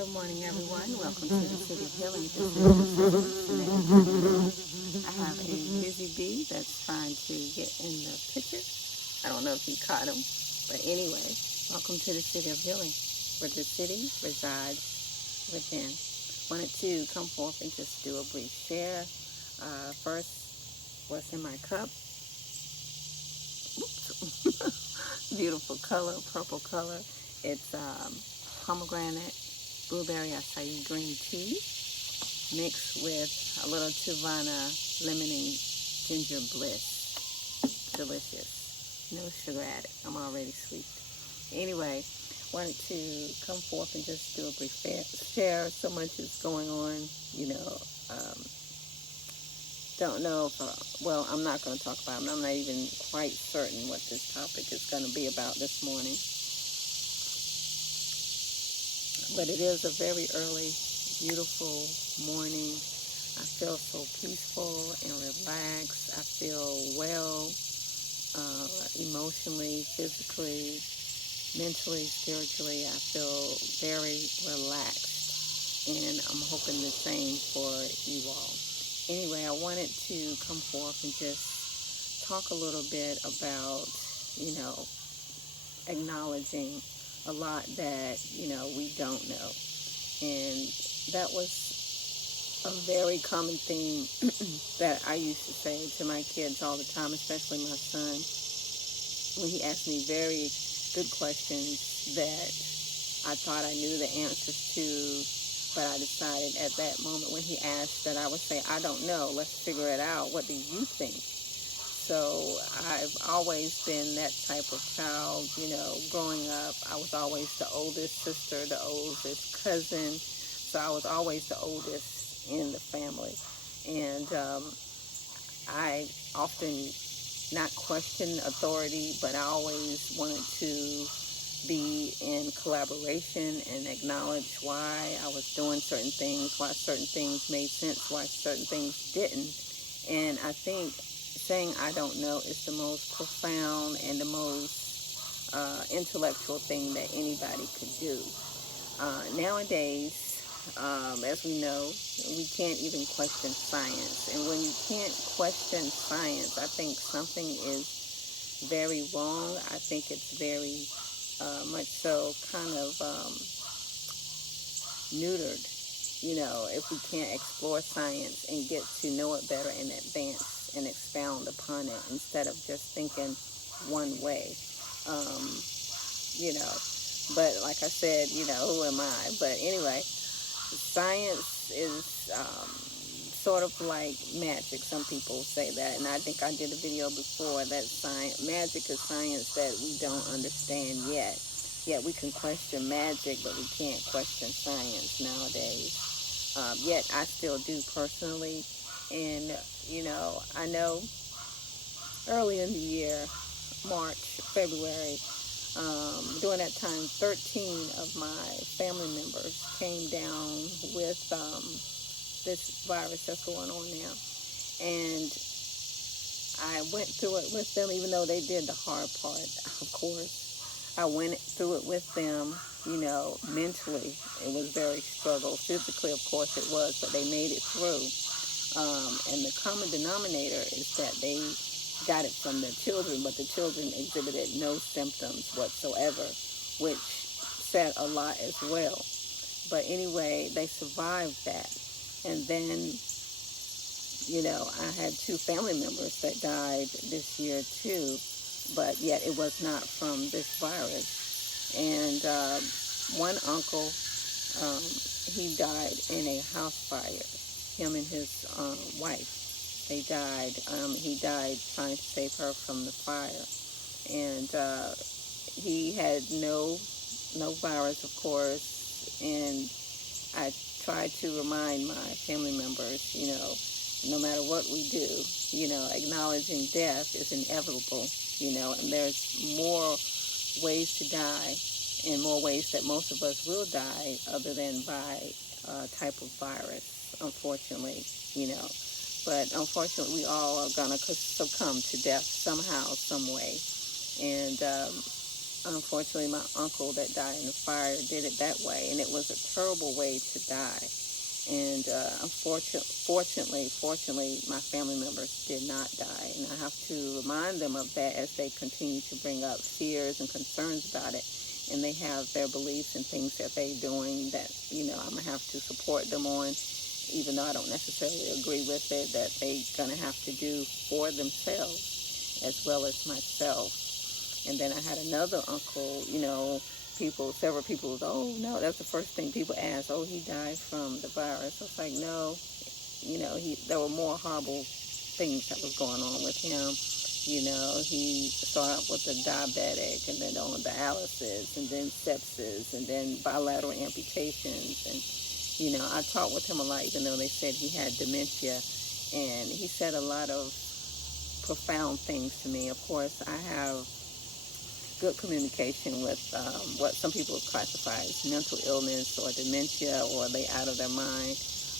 Good morning, everyone. Welcome to the City of Healing. This is I have a busy bee that's trying to get in the picture. I don't know if you caught him, but anyway, welcome to the City of Healing, where the city resides within. Wanted to come forth and just do a brief share. First, what's in my cup? Beautiful color, purple color. It's pomegranate, blueberry acai green tea mixed with a little Tuvana lemoning ginger bliss. Delicious. No sugar added. I'm already sweet. Anyway, wanted to come forth and just do a brief share. So much is going on, don't know if, I'm not going to talk about it. I'm not even quite certain what this topic is going to be about this morning. But it is a very early, beautiful morning. I feel so peaceful and relaxed. I feel well, emotionally, physically, mentally, spiritually. I feel very relaxed. And I'm hoping the same for you all. Anyway, I wanted to come forth and just talk a little bit about, acknowledging a lot that, we don't know. And that was a very common theme that I used to say to my kids all the time, especially my son, when he asked me very good questions that I thought I knew the answers to, but I decided at that moment when he asked that I would say, I don't know, let's figure it out. What do you think? So I've always been that type of child, growing up. I was always the oldest sister, the oldest cousin. So I was always the oldest in the family. And I often not question authority, but I always wanted to be in collaboration and acknowledge why I was doing certain things, why certain things made sense, why certain things didn't. And I think saying I don't know is the most profound and the most intellectual thing that anybody could do. Nowadays, as we know, we can't even question science. And when you can't question science, I think something is very wrong. I think it's very much so kind of neutered, if we can't explore science and get to know it better and advance and expound upon it instead of just thinking one way, but like I said, who am I? But anyway, science is sort of like magic. Some people say that, and I think I did a video before that magic is science that we don't understand yet. Yet we can question magic, but we can't question science nowadays. Yet I still do personally. And, I know early in the year, March, February, during that time, 13 of my family members came down with this virus that's going on now. And I went through it with them, even though they did the hard part, of course. I went through it with them, mentally. It was very struggle. Physically, of course, it was, but they made it through. And the common denominator is that they got it from their children, but the children exhibited no symptoms whatsoever, which said a lot as well. But anyway, they survived that. And then, I had 2 family members that died this year too, but yet it was not from this virus. And one uncle, he died in a house fire. Him and his wife, they died. He died trying to save her from the fire. And he had no virus, of course. And I tried to remind my family members, no matter what we do, acknowledging death is inevitable, and there's more ways to die and more ways that most of us will die other than by a type of virus, unfortunately, But unfortunately, we all are going to succumb to death somehow, some way. And unfortunately, my uncle that died in the fire did it that way, and it was a terrible way to die. And fortunately, my family members did not die. And I have to remind them of that as they continue to bring up fears and concerns about it. And they have their beliefs and things that they're doing that, I'm going to have to support them on, even though I don't necessarily agree with it, that they're going to have to do for themselves as well as myself. And then I had another uncle, several people was, oh, no, that's the first thing people ask. Oh, he died from the virus. I was like, no, there were more horrible things that was going on with him. He started with a diabetic and then on dialysis and then sepsis and then bilateral amputations. And, I talked with him a lot, even though they said he had dementia. And he said a lot of profound things to me. Of course, I have good communication with what some people classify as mental illness or dementia, or they out of their mind.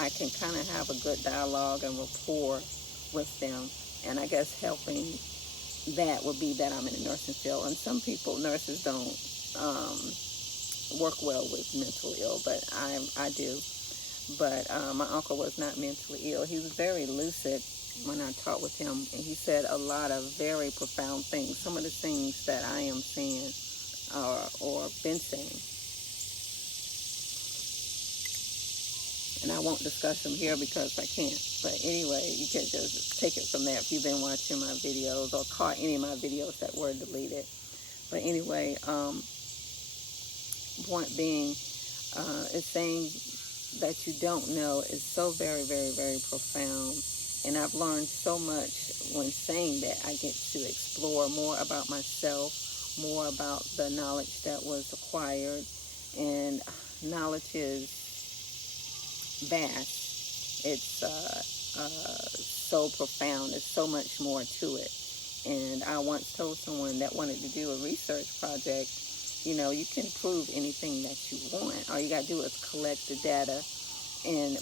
I can kind of have a good dialogue and rapport with them, and I guess helping that would be that I'm in the nursing field. And some people, nurses, don't work well with mentally ill, but I do. But my uncle was not mentally ill. He was very lucid when I talked with him, and he said a lot of very profound things. Some of the things that I am saying or been saying. And I won't discuss them here because I can't. But anyway, you can just take it from there if you've been watching my videos or caught any of my videos that were deleted. But anyway, point being, it's saying that you don't know is so very, very, very profound. And I've learned so much when saying that. I get to explore more about myself, more about the knowledge that was acquired. And knowledge is vast. It's so profound. There's so much more to it. And I once told someone that wanted to do a research project, you can prove anything that you want. All you got to do is collect the data and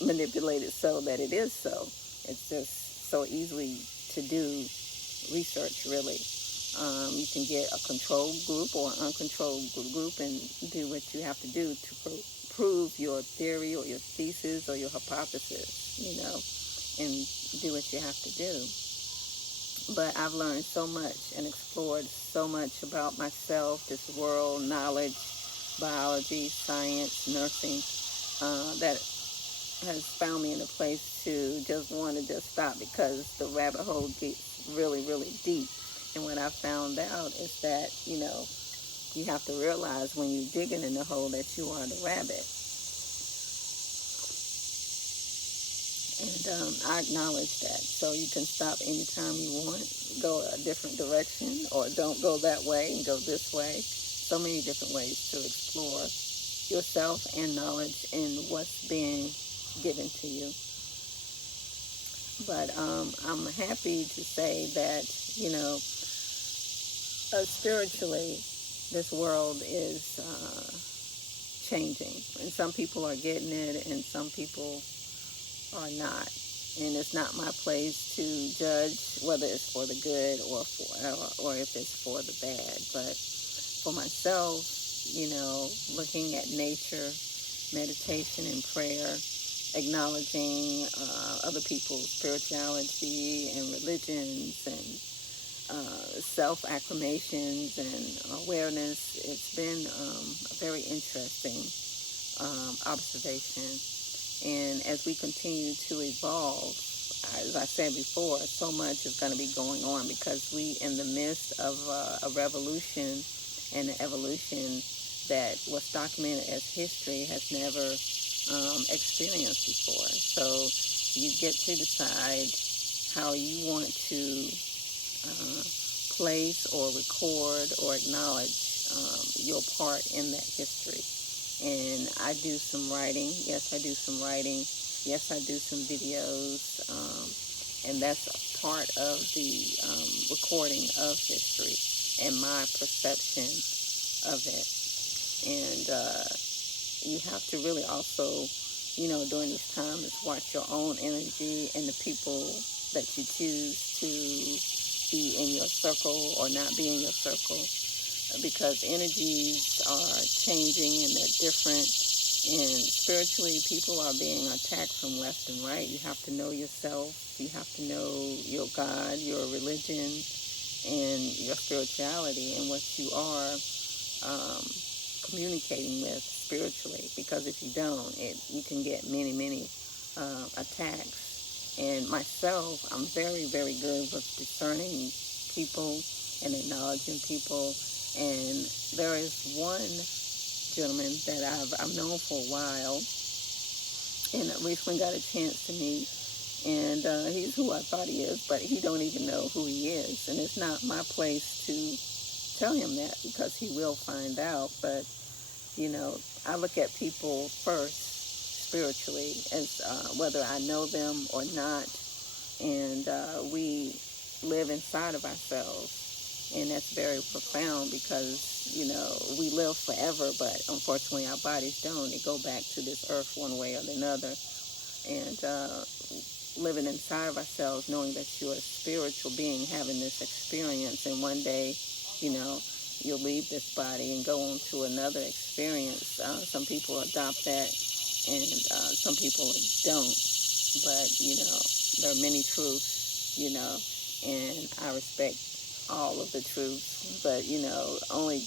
manipulate it so that it is so. It's just so easy to do research, really. You can get a controlled group or an uncontrolled group and do what you have to do to prove your theory or your thesis or your hypothesis, and do what you have to do. But I've learned so much and explored so much about myself, this world, knowledge, biology, science, nursing, that has found me in a place to just want to just stop, because the rabbit hole gets really, really deep. And what I found out is that, you have to realize when you're digging in the hole that you are the rabbit. And I acknowledge that. So you can stop anytime you want, go a different direction, or don't go that way and go this way. So many different ways to explore yourself and knowledge and what's being given to you. But I'm happy to say that, spiritually, this world is changing. And some people are getting it and some people are not. And it's not my place to judge whether it's for the good or if it's for the bad. But for myself, looking at nature, meditation and prayer, acknowledging other people's spirituality and religions and self-affirmations and awareness. It's been a very interesting observation. And as we continue to evolve, as I said before, so much is going to be going on, because we in the midst of a revolution and an evolution that was documented as history has never experienced before. So you get to decide how you want to place or record or acknowledge your part in that history. And I do some writing. Yes, I do some writing. Yes, I do some videos. And that's a part of the recording of history and my perception of it. And you have to really also, during this time, is watch your own energy and the people that you choose to be in your circle or not be in your circle. because energies are changing and they're different. And spiritually, people are being attacked from left and right. You have to know yourself. You have to know your God, your religion, and your spirituality, and what you are um, communicating with spiritually. Because if you don't, you can get many, many attacks. And myself, I'm very, very good with discerning people and acknowledging people. And there is one gentleman that I've known for a while, and I recently got a chance to meet. And he's who I thought he is, but he don't even know who he is. And it's not my place to tell him that, because he will find out. But I look at people first spiritually, as whether I know them or not, and we live inside of ourselves, and that's very profound, because we live forever, but unfortunately our bodies don't. They go back to this earth one way or another, and living inside of ourselves, knowing that you're a spiritual being having this experience, and one day, you'll leave this body and go on to another experience. Some people adopt that, and some people don't. But there are many truths, and I respect all of the truths, but only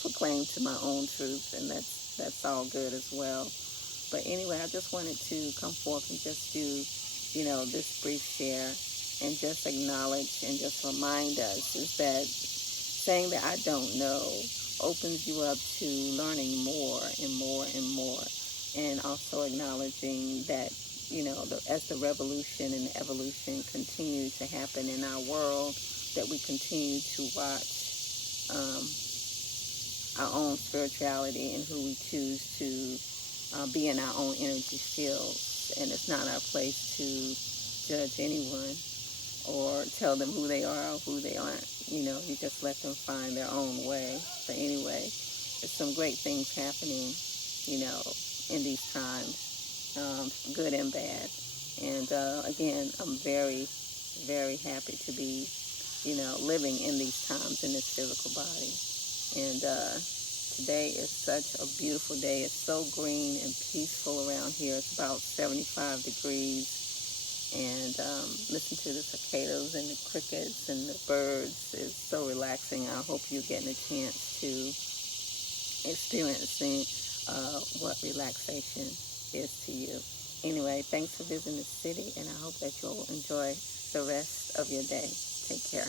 proclaim to my own truth, and that's all good as well. But anyway, I just wanted to come forth and just do this brief share, and just acknowledge and just remind us is that saying that I don't know opens you up to learning more and more and more, and also acknowledging that as the revolution and the evolution continue to happen in our world, that we continue to watch our own spirituality and who we choose to be in our own energy fields. And it's not our place to judge anyone or tell them who they are or who they aren't. You just let them find their own way. But anyway, there's some great things happening, in these times, good and bad. And again, I'm very, very happy to be, living in these times in this physical body. And today is such a beautiful day. It's so green and peaceful around here. It's about 75 degrees. And listen to the cicadas and the crickets and the birds is so relaxing. I hope you're getting a chance to experiencing what relaxation is to you. Anyway, thanks for visiting the city, and I hope that you'll enjoy the rest of your day. Take care.